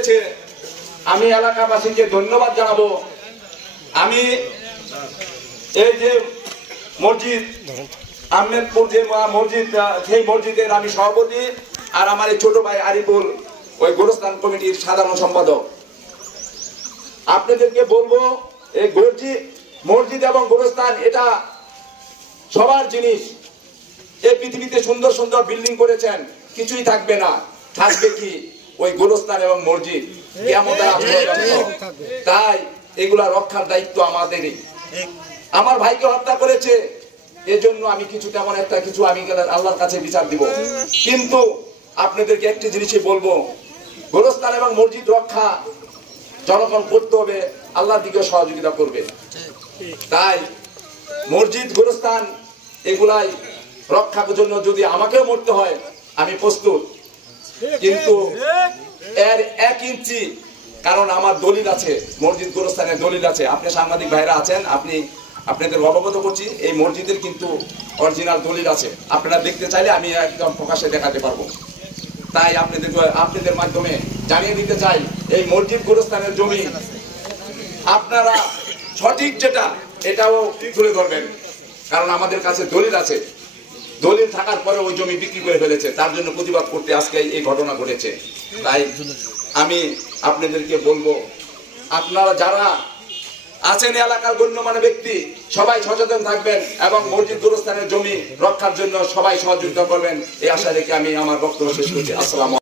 হয়েছে, আমি এলাকাবাসীকে ধন্যবাদ জানাবো। আমি এই যে মসজিদ আহমেদপুর যে মসজিদ, সেই মসজিদের আমি সভাপতি, আর আমার এই ছোট ভাই আরিফুল ওই গোরস্থান কমিটির সাধারণ সম্পাদক। আপনাদেরকে বলবো, এই মসজিদ এবং গোরস্থান এটা সবার জিনিস। এই পৃথিবীতে সুন্দর সুন্দর বিল্ডিং করেছেন, কিছুই থাকবে না, থাকবে কি ওই গোরস্থান এবং মসজিদ। তাই এগুলা রক্ষার দায়িত্ব আমাদেরই। আমার ভাইকে হত্যা করেছে, এজন্য আমি কিছু তেমন একটা কিছু আমি আল্লাহর কাছে বিচার দিব। কিন্তু আপনাদেরকে একটি জিনিসই বলবো, গোরস্থান এবং মসজিদ রক্ষা জনগণ করতে হবে, আল্লাহর দিকে সহযোগিতা করবে। তাই মসজিদ গোরস্থান এগুলাই রক্ষার জন্য যদি আমাকেও মরতে হয় আমি প্রস্তুত, কিন্তু এর 1 ইঞ্চি, কারণ আমার দলিল আছে, মসজিদ গোরস্থানের দলিল আছে। আপনি সাংবাদিক ভাইরা আছেন, আপনাদের অবগত করছি, এই মসজিদের কিন্তু অরিজিনাল দলিল আছে। আপনারা দেখতে চাইলে আমি একদম প্রকাশে দেখাতে পারবো। তাই আপনাদের মাধ্যমে জানিয়ে দিতে চাই, এই মসজিদ গোরস্থানের জমি আপনারা সঠিক যেটা এটাও তুলে ধরবেন, কারণ আমাদের কাছে দলিল আছে। দলিল থাকার পরে ওই জমি বিক্রি করে ফেলেছে, তার জন্য প্রতিবাদ করতে আজকে এই ঘটনা ঘটেছে। তাই আমি আপনাদেরকে বলবো, আপনারা যারা আছেন এলাকার গণ্যমান্য ব্যক্তি সবাই সচেতন থাকবেন এবং মসজিদ গোরস্থানের জমি রক্ষার জন্য সবাই সহযোগিতা করবেন, এই আশা রেখে আমি আমার বক্তব্য শেষ করছি। আসসালামু আলাইকুম।